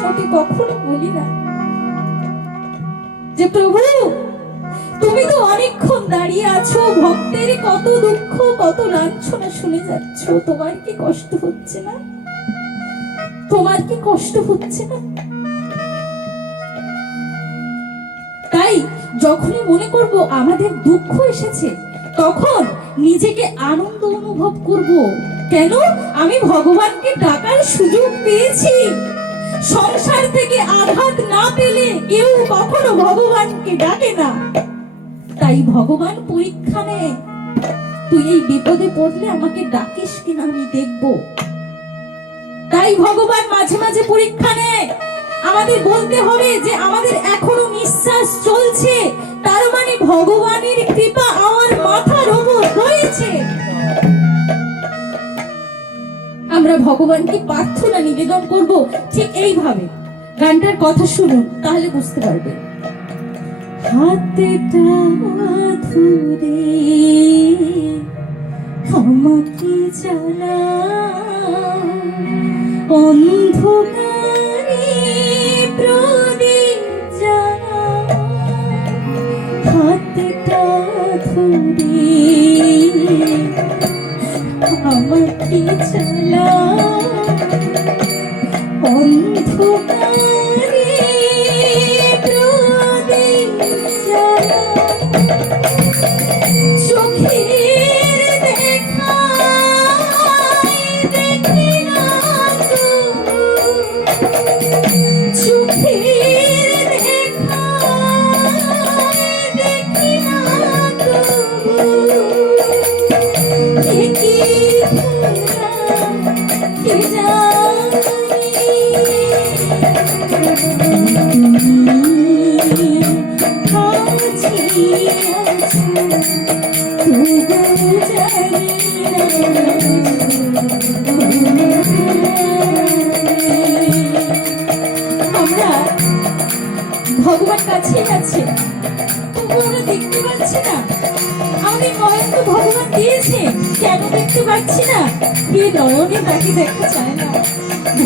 কৃষ্ণকে কখনো বলি না। যে প্রভু, তুমি তো অনেকক্ষণ দাঁড়িয়ে আছো, ভক্তের কত দুঃখ, কত লাঞ্ছনা শুনে যাচ্ছ, তোমার কি কষ্ট হচ্ছে না? তোমার কি কষ্ট হচ্ছে না? তাই যখনই মনে করব আমাদের দুঃখ এসেছে, তখন নিজেকে আনন্দ অনুভব করব। কেন? আমি ভগবানকে ডাকার সুযোগ পেয়েছি। কেউ কখনো ভগবানকে ডাকে না। তাই ভগবান পরীক্ষা নেয় তুই এই বিপদে পড়লে আমাকে ডাকিস কিনা আমি দেখব। তাই ভগবান মাঝে মাঝে পরীক্ষা নেয় আমাদের বলতে হবে যে আমাদের এখনও নিঃশ্বাস চলছে। তার মানে ভগবানের কৃপা আমার মাথার ওপর রয়েছে। আমরা ভগবানকে প্রার্থনা নিবেদন করব ঠিক এইভাবে। গানটার কথা শুনুন তাহলে বুঝতে পারবে। হাতটা ধরে আমাকে চালা চালা অন্ধকারে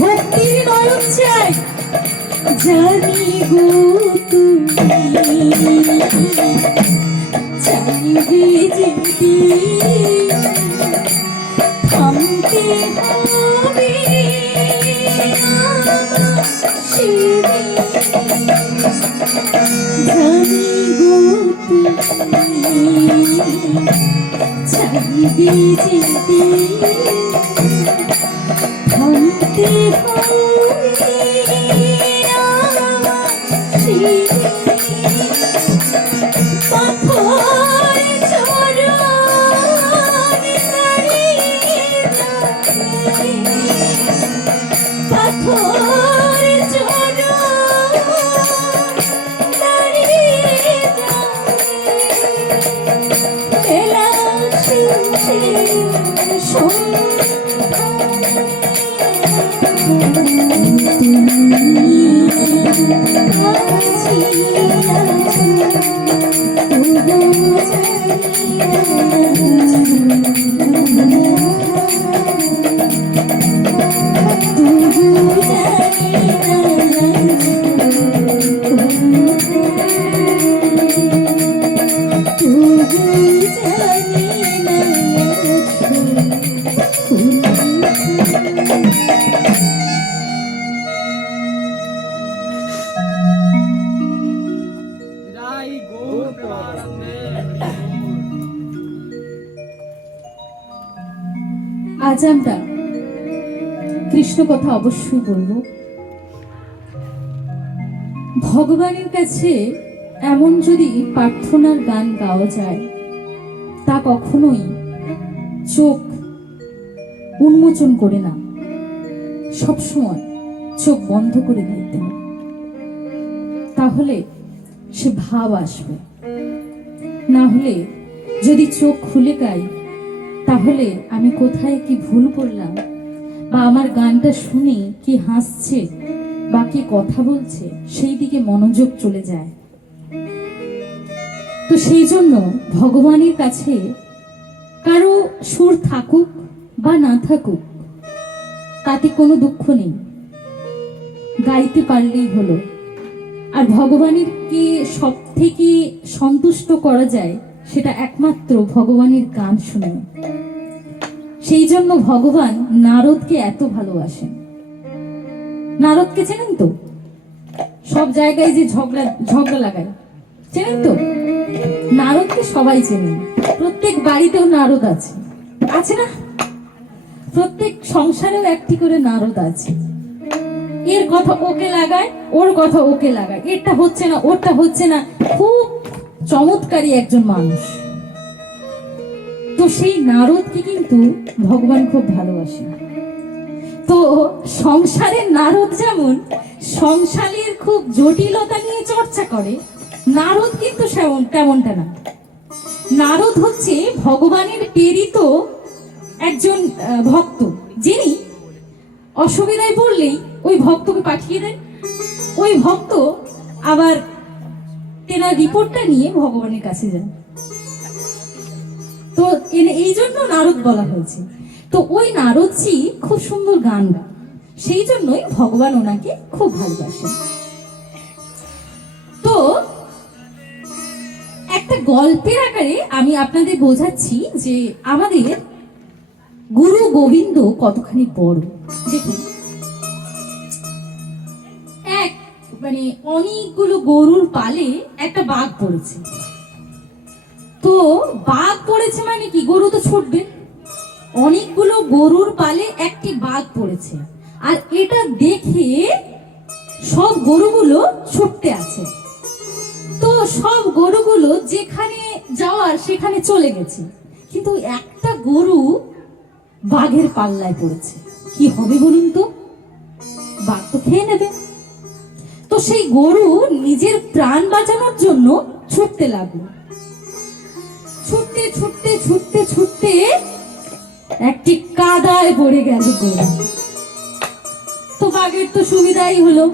ভক্তির নয়ন চাই। জানি গো তুমি চাইবে যেতে থামতে হবে জানি গো তুমি চাইবে যেতে থামতে আজ আমরা কৃষ্ণ কথা অবশ্যই বলব। ভগবানের কাছে এমন যদি প্রার্থনার গান গাওয়া যায়, তা কখনোই চোখ উন্মোচন করে না সবসময় চোখ বন্ধ করে গাইতে হবে। তাহলে সে ভাব আসবে। না হলে যদি চোখ খুলে গাই তাহলে আমি কোথায় কি ভুল করলাম? বা আমার গানটা শুনে কি হাসছে বা কি কথা বলছে, সেই দিকে মনোযোগ চলে যায়। তো সেই জন্য ভগবানের কাছে কারও সুর থাকুক বা না থাকুক, তাতে কোনো দুঃখ নেই। গাইতে পারলেই হলো। আর ভগবানের কে সব থেকে সন্তুষ্ট করা যায়, সেটা একমাত্র ভগবানের গান শুনে। সেই জন্য ভগবান নারদকে এত ভালোবাসেন। নারদকে চেনেন তো? সব জায়গায় যে ঝগড়া ঝগড়া লাগায়। চেনেন তো? নারদকে সবাই চেনেন। প্রত্যেক বাড়িতেও নারদ আছে। আছে না? প্রত্যেক সংসারেও একটি করে নারদ আছে। এর কথা ওকে লাগায়, ওর কথা ওকে লাগায়। এটা হচ্ছে না ওটা হচ্ছে না। খুব চমৎকারী একজন মানুষ। তো সেই নারদকে কিন্তু ভগবান খুব ভালোবাসেন। তো সংসারের নারদ যেমন, সংসারের খুব জটিলতা নিয়ে চর্চা করে, নারদ কিন্তু তেমনটা না। নারদ হচ্ছে ভগবানের প্রেরিত একজন ভক্ত, যিনি অসুবিধায় পড়লেই ওই ভক্তকে পাঠিয়ে দেন। ওই ভক্ত আবার তেনার রিপোর্টটা নিয়ে ভগবানের কাছে যান। তো এই জন্য নারদ বলা হয়েছে। তো ওই নারদজি খুব সুন্দর গান গান, সেই জন্যই ভগবান ওনাকে খুব ভালোবাসেন। তো একটা গল্পের আকারে আমি আপনাদের বোঝাচ্ছি যে আমাদের গুরু গোবিন্দ কতখানি বড়? দেখুন। এক মানে অনেকগুলো গরুর পালে একটা বাঘ পড়েছে। তো বাঘ পড়েছে মানে কি? গরু তো ছুটবে। অনেকগুলো গরুর পালে একটি বাঘ পড়েছে। আর এটা দেখে সব গরুগুলো ছুটতে আছে। তো সব গরুগুলো যেখানে যাওয়ার সেখানে চলে গেছে। কিন্তু একটা গরু বাঘের পাল্লায় পড়েছে। কি হবে বলুন তো? বাঘ তো খেয়ে নেবে। তো সেই গরু নিজের প্রাণ বাঁচানোর জন্য ছুটতে লাগল। ছুটতে ছুটতে ছুটতে ছুটতে একটি কাদায় পড়ে গেল গরু। তো বাঘের তো সুবিধাই হলো।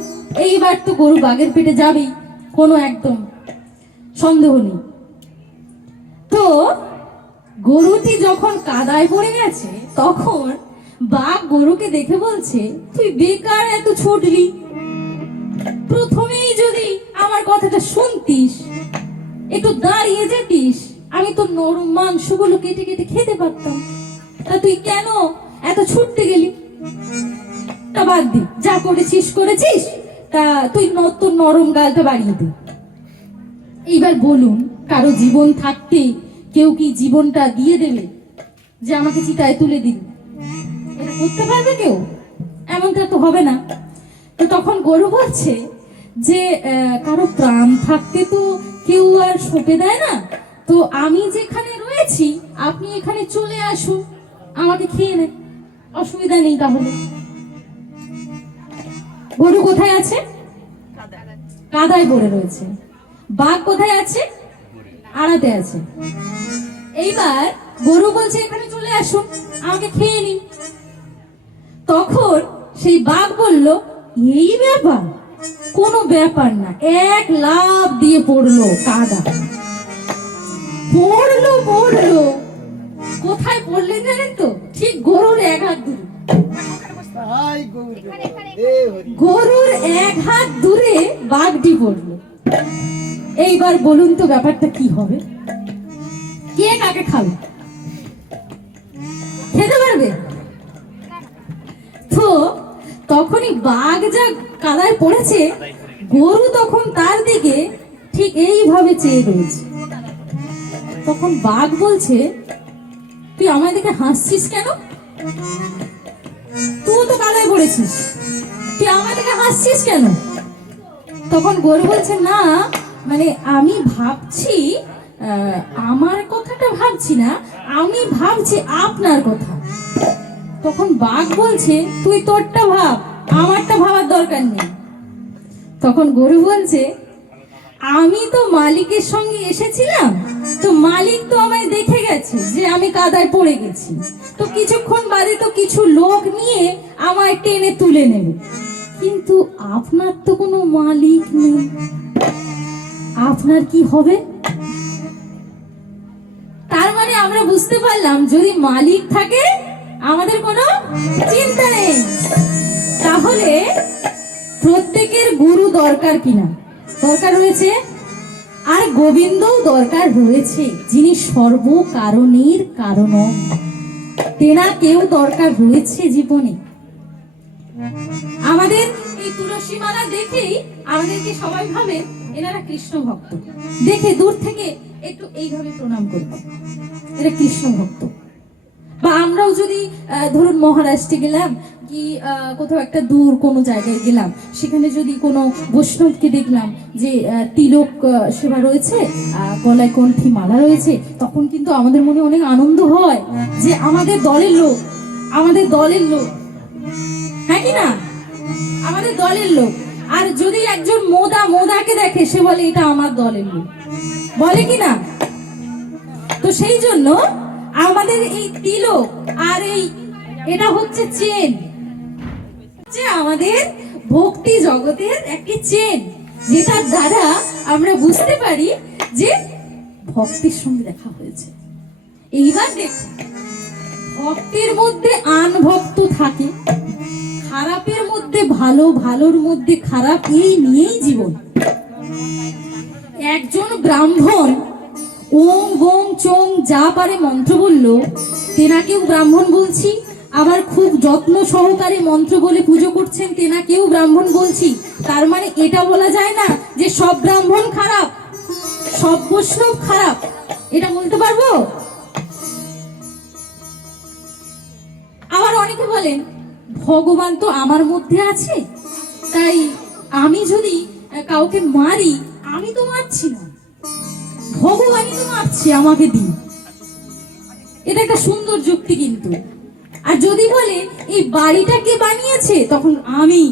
এইবার তো গরু বাঘের পেটে যাবেই, কোনো একদম সন্দেহ নেই। তো গরুটি যখন কাদায় পড়ে গেছে, তখন বাঘ গরুকে দেখে বলছে, তুই বেকার এত ছুটলি। প্রথমেই যদি আমার কথাটা শুনতিস, একটু দাঁড়িয়ে যেতিস, আমি তো নরম মাংসগুলো কেটে কেটে খেতে পারতাম। তা তুই কেন এত ছুটতে গেলি? তা বাদ দি, যা করেছিস করেছিস, তা তুই তোর নরম গালটা বাড়িয়ে দে। এইবার বলুন, কারও জীবন থাকতে কেউ কি জীবনটা দিয়ে দেবে যে আমাকে চিতায় তুলে দিন? এটা করতে পারবে কেউ? এমনটা তো হবে না। তো তখন গরু বলছে যে কারও প্রাণ থাকতে তো কেউ আর সঁপে দেয় না। তো আমি যেখানে রয়েছি আপনি এখানে চলে আসুন। আমাকে খেয়ে নেন। অসুবিধা নেই তাহলে। গরু কোথায় আছে? কাদায় পড়ে রয়েছে। বাঘ কোথায় আছে? আড়াতে আছে। এইবার গরু বলছে এখানে চলে আসুন আমাকে খেয়ে নিন। তখন সেই বাঘ বলল এই ব্যাপার? কোনো ব্যাপার না এক লাভ দিয়ে পড়ল কাদা। পড়ল পড়ল। কোথায় পড়লেন জানেন তো? ঠিক গরুর এক হাত দূরে। গরুর এক হাত দূরে বাঘটি পড়ল। এইবার বলুন তো ব্যাপারটা কি হবে? কে কাকে খাবে? খেতে পারবে? তো তখনই বাঘ যা কাদায় পড়েছে, গরু তখন তার দিকে ঠিক এইভাবে চেয়ে রয়েছে। তখন বাঘ বলছে, তুই আমার দিকে হাসছিস কেন? তুই তো কাদায় পড়েছিস। তুই আমার দিকে হাসছিস কেন? তখন গরু বলছে, না মানে আমি ভাবছি আমার কথাটা ভাবছি না, আমি ভাবছি আপনার কথা। তখন বাঘ বলছে, তুই তোরটা ভাব, আমারটা ভাবার দরকার নেই। তখন গরু বলছে, আমি তো মালিকের সঙ্গে এসেছিলাম, তো মালিক তো আমায় দেখে গেছে যে আমি কাদায় পড়ে গেছি। তো কিছুক্ষণ বাদে তো কিছু লোক নিয়ে আমায় টেনে তুলে নেবে। কিন্তু আপনার তো কোনো মালিক নেই। আপনার কি হবে? তার মানে আমরা বুঝতে পারলাম, যদি মালিক থাকে, আমাদের কোনো চিন্তা নেই। তাহলে প্রত্যেকের গুরু দরকার কিনা? দরকার রয়েছে, আর গোবিন্দও দরকার রয়েছে, যিনি সর্ব কারণের কারণ তেনা কেউ দরকার রয়েছে জীবনে। আমাদের এই তুলসী মালা দেখেই আমাদেরকে সবাই ভাবে এনারা কৃষ্ণ ভক্ত। দেখে দূর থেকে একটু এইভাবে প্রণাম করবে। এরা কৃষ্ণ ভক্ত। বা আমরাও যদি ধরুন মহারাষ্ট্রে গেলাম, কি কোথাও একটা দূর কোনো জায়গায় গেলাম, সেখানে যদি কোনো বৈষ্ণবকে দেখলাম যে তিলক সেবা রয়েছে গলায় কণ্ঠী মালা রয়েছে, তখন কিন্তু আমাদের মনে অনেক আনন্দ হয় যে আমাদের দলের লোক, আমাদের দলের লোক। হ্যাঁ কি না? আমাদের দলের লোক। আর যদি একজন মোদা মোদাকে দেখে, সে বলে, এটা আমার দলের লোক। বলে কি না? তো সেই জন্য আমাদের এই তিলক আর এই এটা হচ্ছে চেন। যে আমাদের ভক্তি জগতের একটি চেন, যেটার দ্বারা আমরা বুঝতে পারি যে ভক্তির সঙ্গে দেখা হয়েছে। এইবার দেখুন, ভক্তির মধ্যে আন ভক্ত থাকে। খারাপের মধ্যে ভালো, ভালোর মধ্যে খারাপ, এই নিয়েই জীবন। একজন ব্রাহ্মণ ওং বোং চোং যা পারে মন্ত্র বলল, তেনাকেও ব্রাহ্মণ বলছি। আবার খুব যত্ন সহকারে মন্ত্র বলে পুজো করছেন, তেনাকেও ব্রাহ্মণ বলছি। তার মানে এটা বলা যায় না যে সব ব্রাহ্মণ খারাপ, সব বৈষ্ণব খারাপ। এটা বলতে পারব? আবার অনেকে বলেন ভগবান তো আমার মধ্যে আছে। তাই আমি যদি কাউকে মারি, আমি তো মারছি না। ভগবানই তো মারছে আমাকে দিন এটা একটা সুন্দর যুক্তি কিন্তু। আর যদি বলে, এই বাড়িটা কে বানিয়েছে? তখন আমি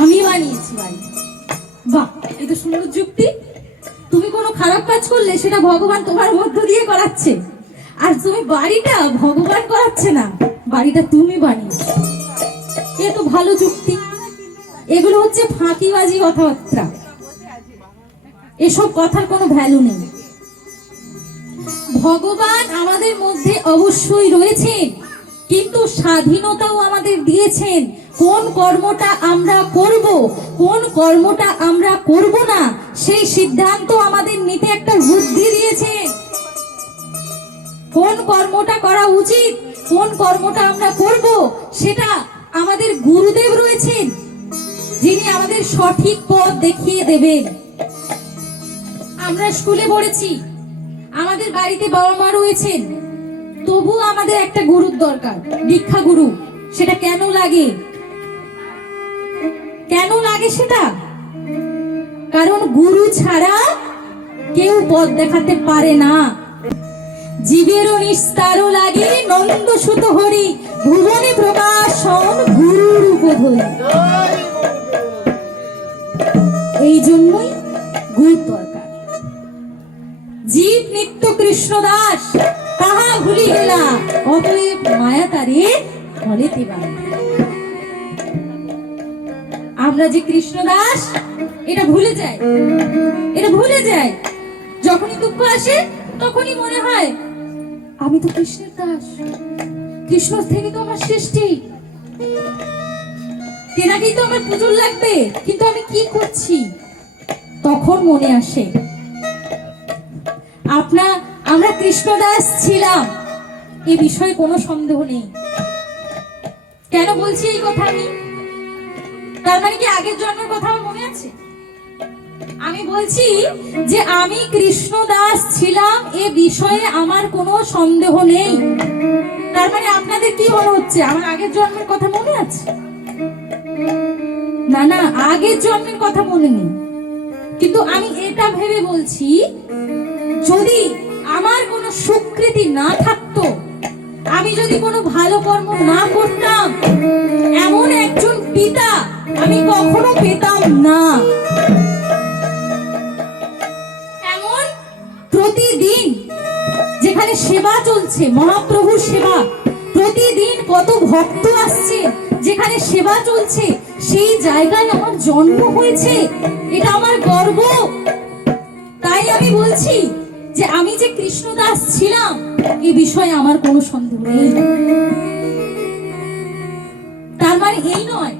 আমি বানিয়েছি বাড়ি। বাহ এটা সুন্দর যুক্তি। তুমি কোনো খারাপ কাজ করলে সেটা ভগবান তোমার মধ্য দিয়ে করাচ্ছে। আর তুমি বাড়িটা ভগবান করাচ্ছে না, বাড়িটা তুমি বানিয়েছো। এ ভালো যুক্তি। এগুলো হচ্ছে ফাঁকিবাজি কথাবার্তা। এসব কথার কোনো ভ্যালু নেই। ভগবান আমাদের মধ্যে অবশ্যই রয়েছেন, কিন্তু স্বাধীনতাও আমাদের দিয়েছেন। কোন কর্মটা আমরা করব, কোন কর্মটা আমরা করব না, সেই সিদ্ধান্ত আমাদের নিতে একটা বুদ্ধি দিয়েছেন। কোন কর্মটা করা উচিত, কোন কর্মটা আমরা করব, সেটা আমাদের গুরুদেব রয়েছেন, যিনি আমাদের সঠিক পথ দেখিয়ে দেবেন। আমরা স্কুলে পড়েছি, আমাদের বাড়িতে বাবা মা রয়েছেন তবু আমাদের একটা গুরুর দরকার দীক্ষা গুরু, সেটা কেন লাগে? কেন লাগে সেটা? কারণ গুরু ছাড়া কেউ পথ দেখাতে পারে না। জীবেরও নিস্তারও লাগে, নন্দ সুত হরি ভুবনে প্রকাশন গুরুর উপধরি এই জন্যই গুরু দরকার। জীব নিত্য কৃষ্ণ দাস, তাহা ভুলি গেলা অতএব মায়া তারে বাঁধে। আমরা যে কৃষ্ণ দাস, এটা ভুলে যাই। এটা ভুলে যাই। যখনই দুঃখ আসে, তখনই মনে হয়, আমি তো কৃষ্ণের দাস। কৃষ্ণ থেকে তো আমার সৃষ্টি। তেনাকেই তো আমার পুজোর লাগবে, কিন্তু আমি কি করছি? তখন মনে আসে, আপনা, আমরা কৃষ্ণদাস ছিলাম, এ বিষয়ে কোনো সন্দেহ নেই। কেন বলছি এই কথা আমি? তার মানে কি আগের জন্মের কথা আমার মনে আছে? আমি বলছি যে আমি কৃষ্ণদাস ছিলাম, এ বিষয়ে আমার কোনো সন্দেহ নেই। তার মানে আপনাদের কি মনে হচ্ছে? আমার আগের জন্মের কথা মনে আছে? না না, আগের জন্মের কথা মনে নেই। কিন্তু আমি এটা ভেবে বলছি, যদি আমার কোনো স্বীকৃতি না থাকতো, আমি যদি কোনো ভালো কর্ম না করতাম, এমন একজন পিতা আমি কখনো পেতাম না। যেখানে সেবা চলছে, মহাপ্রভুর সেবা। প্রতিদিন কত ভক্ত আসছে, যেখানে সেবা চলছে, সেই জায়গায় আমার জন্ম হয়েছে, এটা আমার গর্ব। তাই আমি বলছি যে আমি যে কৃষ্ণদাস ছিলাম, এ বিষয়ে আমার কোনো সন্দেহ নেই। তার মানে এই নয়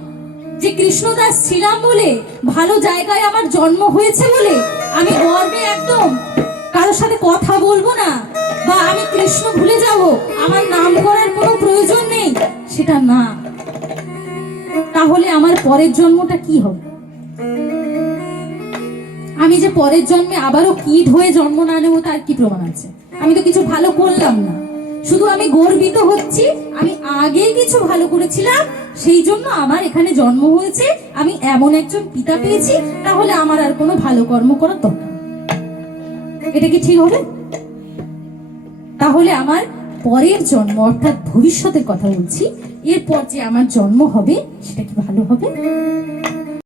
যে কৃষ্ণদাস ছিলাম বলে ভালো জায়গায় আমার জন্ম হয়েছে বলে আমি গর্বে একদম কারোর সাথে কথা বলব না বা আমি কৃষ্ণ ভুলে যাব, আমার নাম করার কোনো প্রয়োজন নেই, সেটা না। তাহলে আমার পরের জন্মটা কি হবে? আমি যে পরের জন্মে আবারও কীট হয়ে জন্ম না নেব, তার কি প্রমাণ আছে? আমি তো কিছু ভালো করলাম না। শুধু আমি গর্বিত হচ্ছি, আমি আগে কিছু ভালো করেছিলাম, সেই জন্য আমার এখানে জন্ম হয়েছে, আমি এমন একজন পিতা পেয়েছি, তাহলে আমার আর কোনো ভালো কর্ম করার দরকার। এটা কি ঠিক হবে? তাহলে আমার পরের জন্ম, অর্থাৎ ভবিষ্যতের কথা বলছি, এরপর যে আমার জন্ম হবে, সেটা কি ভালো হবে?